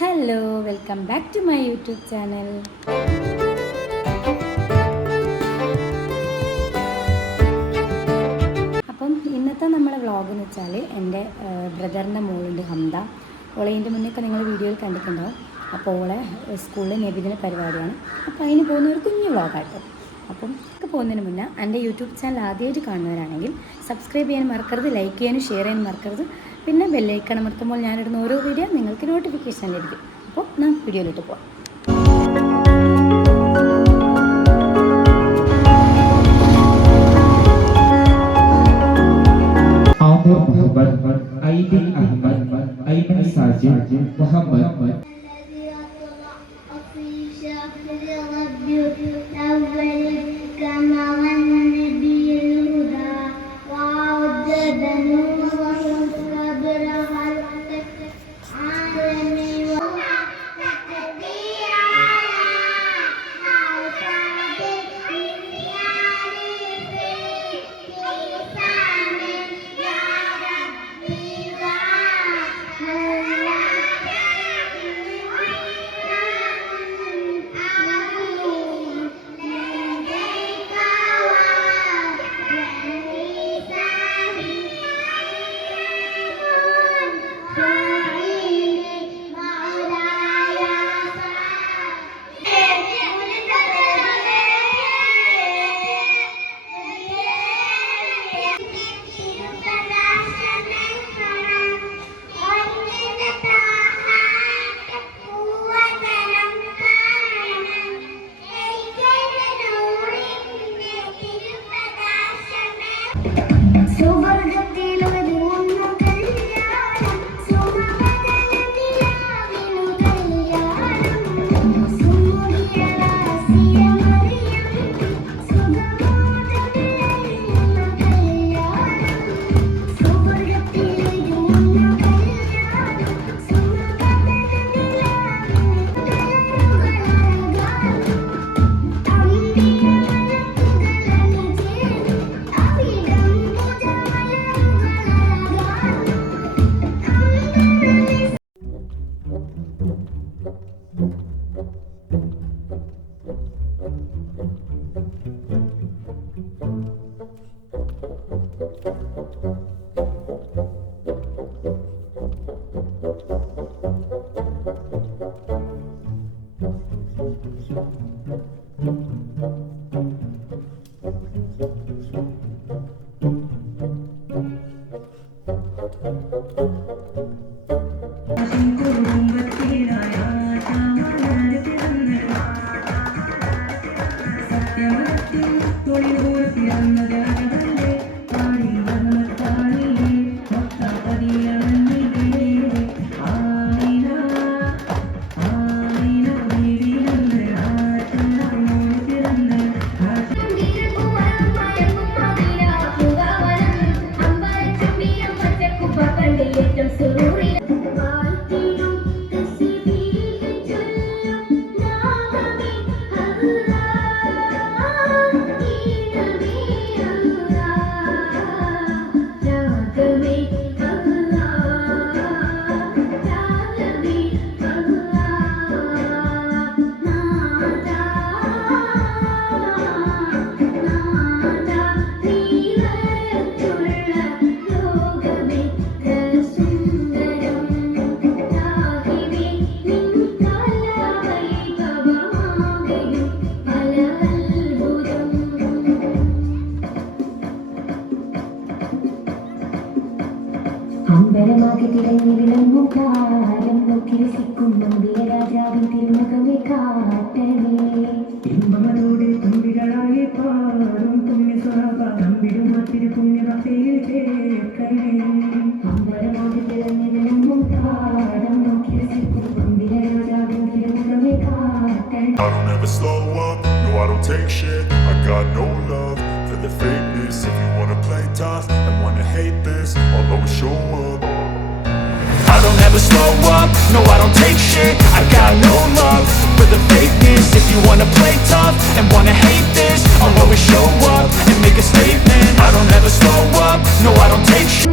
Hello, welcome back to my YouTube channel. അപ്പം ഇന്നത്തെ നമ്മളെ വ്ളോഗ് എന്ന് വെച്ചാൽ എൻ്റെ ബ്രദറിൻ്റെ മോളുണ്ട് ഹംദ. ഓളെ ഇതിൻ്റെ മുന്നേയൊക്കെ നിങ്ങൾ വീഡിയോയിൽ കണ്ടിട്ടുണ്ടാവും. അപ്പോൾ ഓളെ സ്കൂളിൽ നബിദിന പരിപാടിയാണ്. അപ്പോൾ അതിന് പോകുന്ന ഒരു കുഞ്ഞു വ്ളോഗാട്ടോ. അപ്പം ഒക്കെ പോകുന്നതിന് മുന്നേ എൻ്റെ യൂട്യൂബ് ചാനൽ ആദ്യമായിട്ട് കാണുന്നവരാണെങ്കിൽ സബ്സ്ക്രൈബ് ചെയ്യാൻ മറക്കരുത്, ലൈക്ക് ചെയ്യാനും ഷെയർ ചെയ്യാനും മറക്കരുത്. പിന്നെ ബെല്ലൈക്കൺ അമർത്തുമ്പോൾ ഞാനിടുന്ന ഓരോ വീഡിയോ നിങ്ങൾക്ക് നോട്ടിഫിക്കേഷൻ ലഭിക്കും. അപ്പോൾ നമുക്ക് വീഡിയോയിലോട്ട് പോകാം. മുഹമ്മദ് അമ്പലമാകെ തിളങ്ങി വിളങ്ങും കാലം നോക്കി രസിക്കും നമ്പിയ രാജാവിൻ തിരുമുഖമേ കാട്ടണേ. ഇമ്പമതോടെ തുമ്പികളായി പാടും പുണ്യസ്വഭാവ നമ്പിടും മത്തിരി പുണ്യഭക്തിയിൽ ചേർക്കണേ. അമ്പലമാകെ തിളങ്ങി വിളങ്ങും കാലം നോക്കി രസിക്കും നമ്പിയ രാജാവിൻ തിരുമുഖമേ കാട്ടണേ. I don't ever slow up, no I don't take shit. I got no love for the fakeness. If you wanna play tough and wanna hate this, I'll always show up. I don't ever slow up, no I don't take shit. I got no love for the fakeness. If you wanna play tough and wanna hate this, I'll always show up and make a statement. I don't ever slow up, no I don't take shit.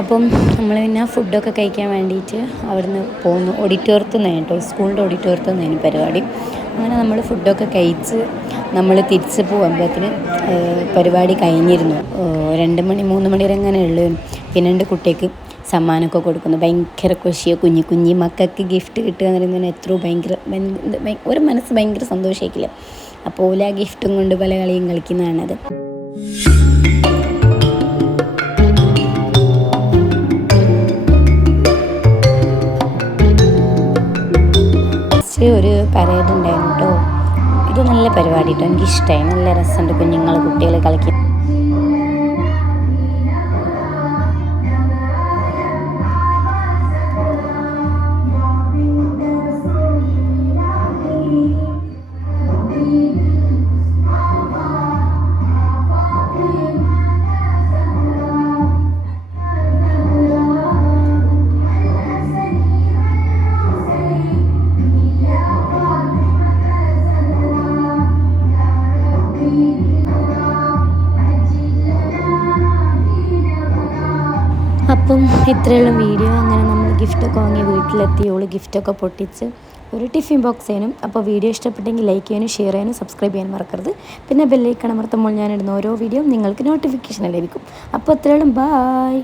അപ്പം നമ്മൾ പിന്നെ ഫുഡൊക്കെ കഴിക്കാൻ വേണ്ടിയിട്ട് അവിടുന്ന് പോന്നു. ഓഡിറ്റോറിയത്തിൽ നിന്ന് കേട്ടോ, സ്കൂളിൻ്റെ ഓഡിറ്റോറിയത്തിൽ നിന്നാണ് പരിപാടി. അങ്ങനെ നമ്മൾ ഫുഡൊക്കെ കഴിച്ച് നമ്മൾ തിരിച്ച് പോകുമ്പോഴത്തിന് പരിപാടി കഴിഞ്ഞിരുന്നു. 2 മണി 3 മണി വരെ അങ്ങനെ ഉള്ളു. പിന്നെ എൻ്റെ കുട്ടിക്ക് സമ്മാനമൊക്കെ കൊടുക്കുന്നു. ഭയങ്കര ഖുഷിയോ, കുഞ്ഞി മക്കൾക്ക് ഗിഫ്റ്റ് കിട്ടുക എന്ന് പറയുന്നതിന് എത്രയോ ഭയങ്കര ഒരു മനസ്സ് ഭയങ്കര സന്തോഷമായിക്കില്ല. അപ്പോൾ ഓല ആ ഗിഫ്റ്റും കൊണ്ട് പല കളിയും കളിക്കുന്നതാണത്. ഒരു പരേഡ് ഉണ്ടായിരുന്നു കേട്ടോ. ഇത് നല്ല പരിപാടി കേട്ടോ, എനിക്കിഷ്ടമായി. നല്ല രസമുണ്ട്, കുഞ്ഞുങ്ങൾ കുട്ടികൾ കളിക്കും. ഇത്രയുള്ള വീഡിയോ. അങ്ങനെ നമ്മൾ ഗിഫ്റ്റൊക്കെ വാങ്ങി വീട്ടിലെത്തി. ഓള് ഗിഫ്റ്റൊക്കെ പൊട്ടിച്ച് ഒരു ടിഫിൻ ബോക്സ് ചെയ്യാനും. അപ്പോൾ വീഡിയോ ഇഷ്ടപ്പെട്ടെങ്കിൽ ലൈക്ക് ചെയ്യാനും ഷെയർ ചെയ്യാനും സബ്സ്ക്രൈബ് ചെയ്യാനും മറക്കരുത്. പിന്നെ ബെല്ലൈക്കൺ അമർത്തുമ്പോൾ ഞാനിടുന്ന ഓരോ വീഡിയോ നിങ്ങൾക്ക് നോട്ടിഫിക്കേഷൻ ലഭിക്കും. അപ്പോൾ അത്രയോളം ബായ്.